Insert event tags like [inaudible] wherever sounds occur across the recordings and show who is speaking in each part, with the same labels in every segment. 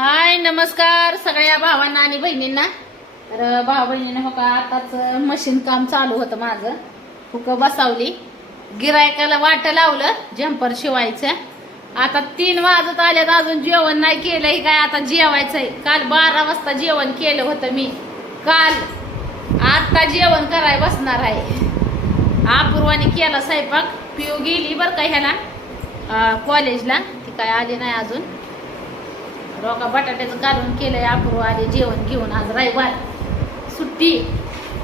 Speaker 1: हाय नमस्कार सगळ्या भावांना आणि बहिणींना. तर भावा बहिणींना हो का आताच मशीन काम चालू होतं माझं. हुक बसावली. गिरायकाला वाट लावलं जम्पर शिवायचं. आता तीन वाजत आल्यात अजून जेवण नाही केलंय काय आता जेवायचंय. काल बारा वाजता जेवण केलं होतं मी. काल आता जेवण कराय बसणार आहे. अपूर्वाने केला स्वयंपाक. पिऊ गेली बरं का ह्याला? कॉलेजला ती काय आली नाही अजून. रोका बटाट्याचं घालून केलंय अपूर्व आले जेवण घेऊन आज रविवार. सुट्टी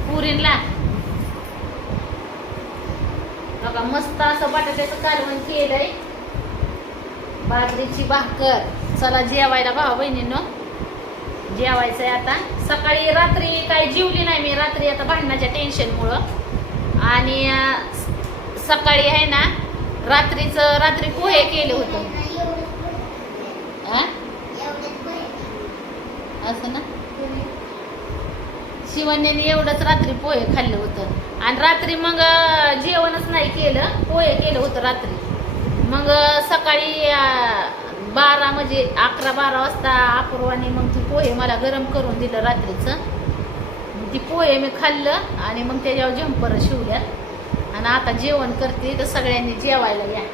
Speaker 1: पुरीला. बघा मस्त असं बटाट्याचं कालवण केलंय. बाजरीची भाकर. चला जेवायला भाऊ बहिणींनो. जेवायचंय आता. सकाळी रात्री काही जेवली नाही मी. रात्री आता भांडणाच्या टेन्शनमुळं आणि सकाळी आहे ना रात्रीचं रात्री पोहे केलं होतं हा असं ना शिवण्याने एवढंच रात्री पोहे खाल्लं होतं. आणि रात्री मग जेवणच नाही केलं पोहे केलं होतं रात्री. मग सकाळी बारा म्हणजे अकरा बारा वाजता अपूर्वाने मग ती पोहे मला गरम करून दिलं रात्रीचं. ती पोहे मी खाल्लं आणि मग त्याच्यावर झंपर शिवल्या. आणि आता जेवण करते तर सगळ्यांनी जेवायला या.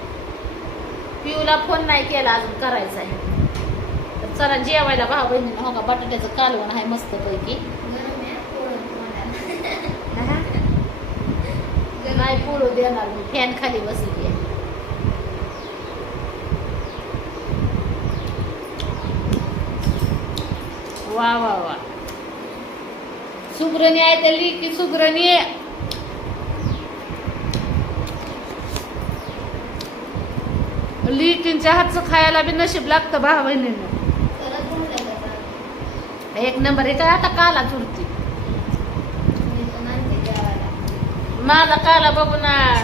Speaker 1: पिऊला फोन नाही केला अजून करायचा आहे. तर चला जेवायला भाऊ बहिणी हो का? बटाट्याचं कालवण आहे मस्तपैकी. देणार मी. फॅन खाली बसली आहे. वा वा वा. सुग्रणी आहे त्या लिकी सुग्रणी. आहे लिकींच्या हातचं खायला बी नशीब लागतं भाऊ बहिणीनं. एक नंबर हे काय आता काला चुरती. माझा काला बघून आ,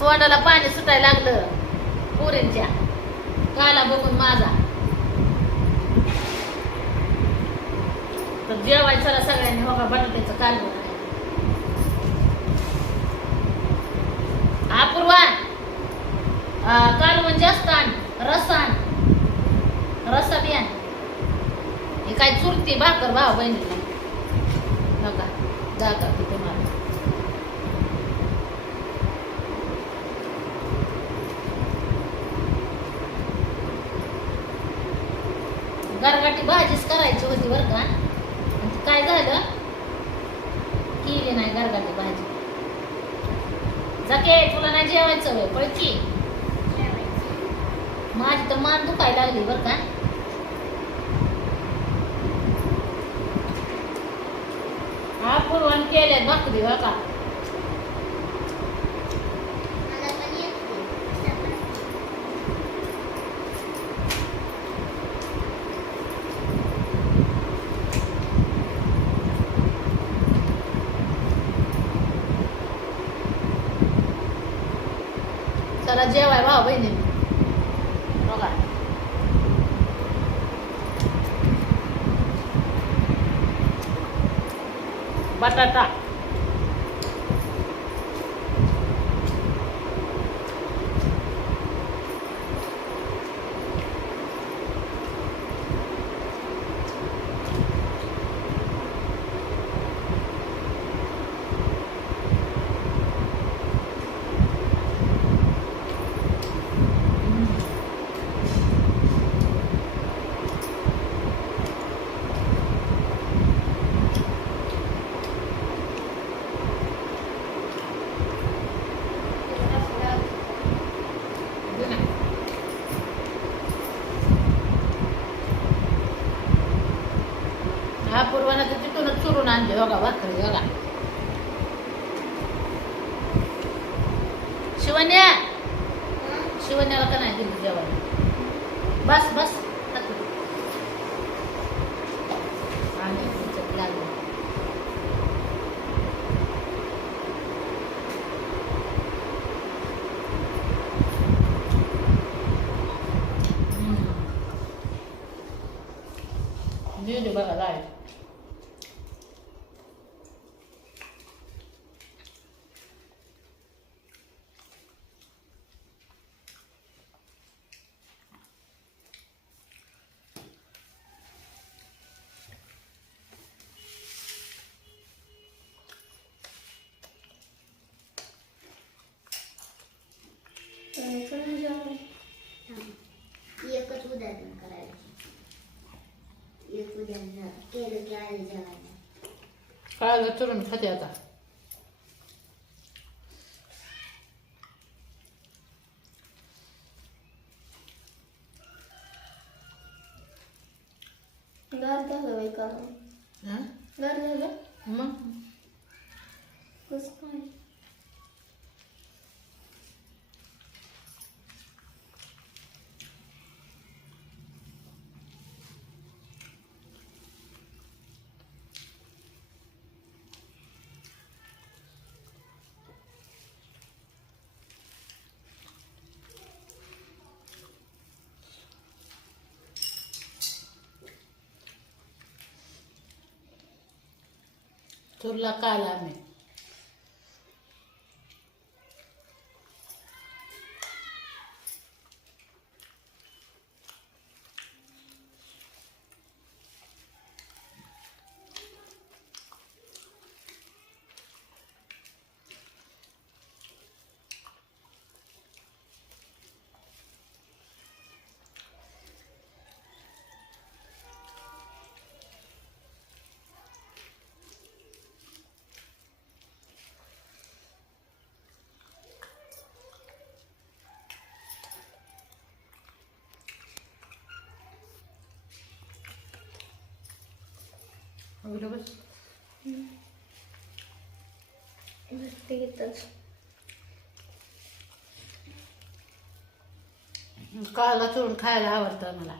Speaker 1: तोंडाला पाणी सुटायला लागलं पुरींच्या काला बघून माझा तर जेवायचं सगळ्यांनी हो का बटाट्याचं कालवण आहे. अपूर्वा अं, कालवण जास्त आण रस आण रसा बी हे काय चुरती भाकर भाव बहिणीला जागा तिथे गरगाटी भाजीच करायची होती बरं का. काय झालं? केली नाही गरगाटी भाजी. जाके तुला नाही जेवायचं पळची माझी तर मान दुखायला लागली बरं का. हा पुरवण केले भाकरी बरं का चला जेवाय भाऊ बहिणी બટાટા तिथूनच चुरून आणले बघा भाकरी बघा शिवन्या शिवन्याला का नाही दिली जेवण बस बस टाकू. आणि तिच्यात लागलं. हम्म. दे दे बघा लाय
Speaker 2: केलं की आले जेवायला
Speaker 1: काळाला चुरून खाते आता
Speaker 2: गार झालं बाई का
Speaker 1: हा?
Speaker 2: गार झालं
Speaker 1: मग
Speaker 2: कसं काय
Speaker 1: चुरला काला आम्ही. बघितलं बस.
Speaker 2: घेतच
Speaker 1: काळाला चुरून खायला आवडतं मला.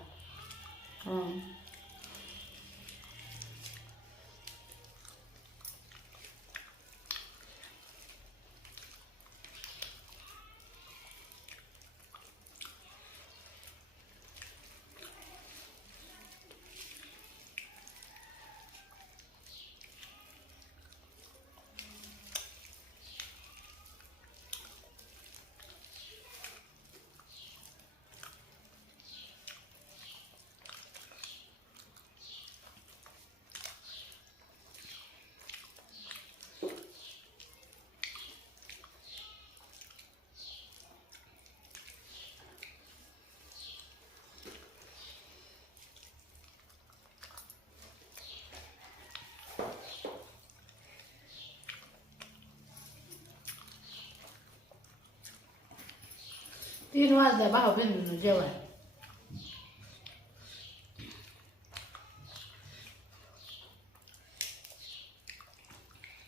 Speaker 1: तीन वाजता भाऊ बहिणीनं जेवण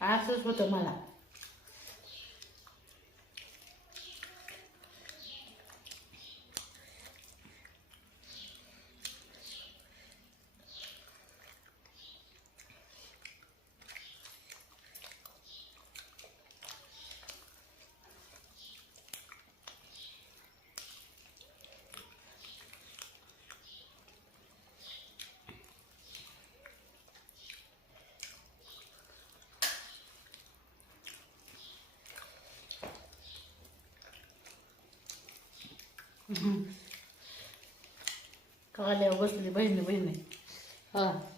Speaker 1: असंच होतं मला. [laughs] काल्यावर बसली बहिणी बहिणी. हा.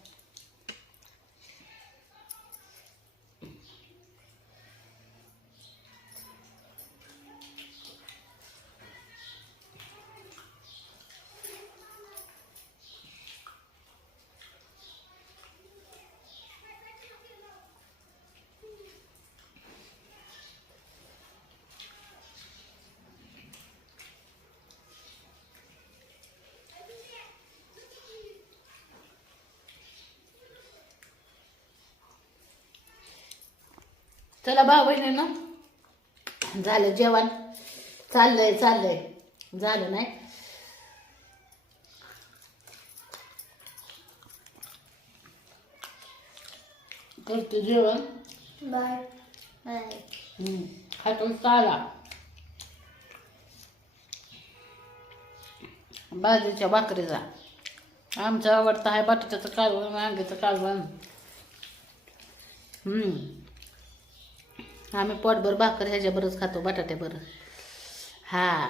Speaker 1: चला भाऊ बहिणीनं. झालं जेवण. चाललंय चाललंय. झालं नाही. करतो जेवण.
Speaker 2: बाय. बाय.
Speaker 1: हम्म. खातो चाला. बाजरीच्या भाकरीचा आमचा आवडता आहे बटाट्याचं कालवण वांग्याचं कालवण. हम्म. आम्ही पोटभर भाकर ह्याच्याबरच खातो बटाट्याबरं हां.